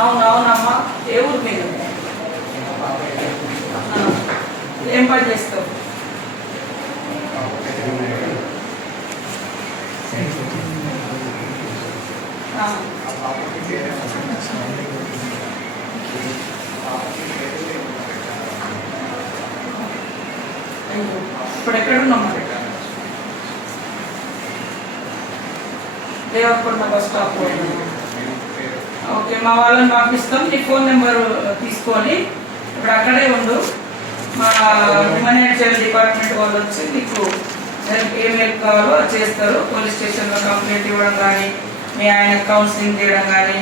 అవునవునమ్మా. ఏ ఊరు మీరు? ఏం పని చేస్తావు? ఇప్పుడు ఎక్కడున్నాం మరి? Devarakonda bus stop. ఓకే, మా వాళ్ళని పంపిస్తాం. నీ ఫోన్ నెంబర్ తీసుకొని ఇప్పుడు అక్కడే ఉండు. మా హ్యూమన్ డిపార్ట్మెంట్ వాళ్ళు వచ్చి నీకు ఏం హెల్ప్ కావాలో చేస్తారు. పోలీస్ స్టేషన్లో కంప్లైంట్ ఇవ్వడం కానీ, మీ ఆయన కౌన్సిలింగ్ చేయడం కానీ,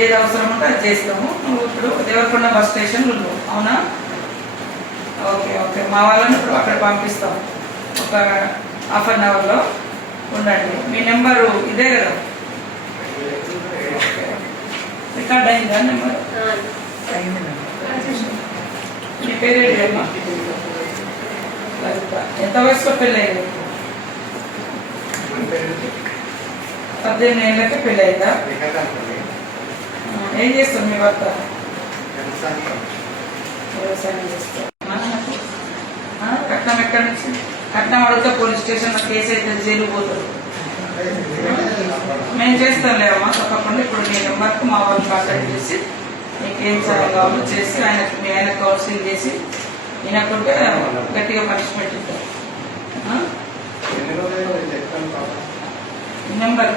ఏది అవసరం ఉంటే అది చేస్తాము. నువ్వు ఇప్పుడు దేవరకొండ బస్ స్టేషన్ ఉండు, అవునా? ఓకే ఓకే, మా వాళ్ళని ఇప్పుడు అక్కడ పంపిస్తాం. ఒక ½ అవర్లో ఉండండి. మీ నెంబరు ఇదే కదా? రికార్డ్ అయిందా నెంబర్? మీ పేరేంటి అమ్మా? ఎంత వయసులో పెళ్ళి అయ్యింది? 18 ఏళ్ళకే పెళ్ళి అయిందా? ఏం చేస్తాం మీ భర్త? వ్యవసాయం చేస్తాం. కట్నం ఎక్కడి నుంచి? కట్నం అడిగితే పోలీస్ స్టేషన్లో కేసు అయితే జైలు పోతారు. మేము చేస్తాంలే అమ్మా, తప్పకుండా. ఇప్పుడు మీ నెంబర్కి మా వాళ్ళు కాంటాక్ట్ చేసి నీకేం సాయం కావాలో చేసి మీ ఆయన కౌన్సిలింగ్ చేసి వినకుంటే గట్టిగా పనిష్మెంట్ ఇస్తారు. నెంబర్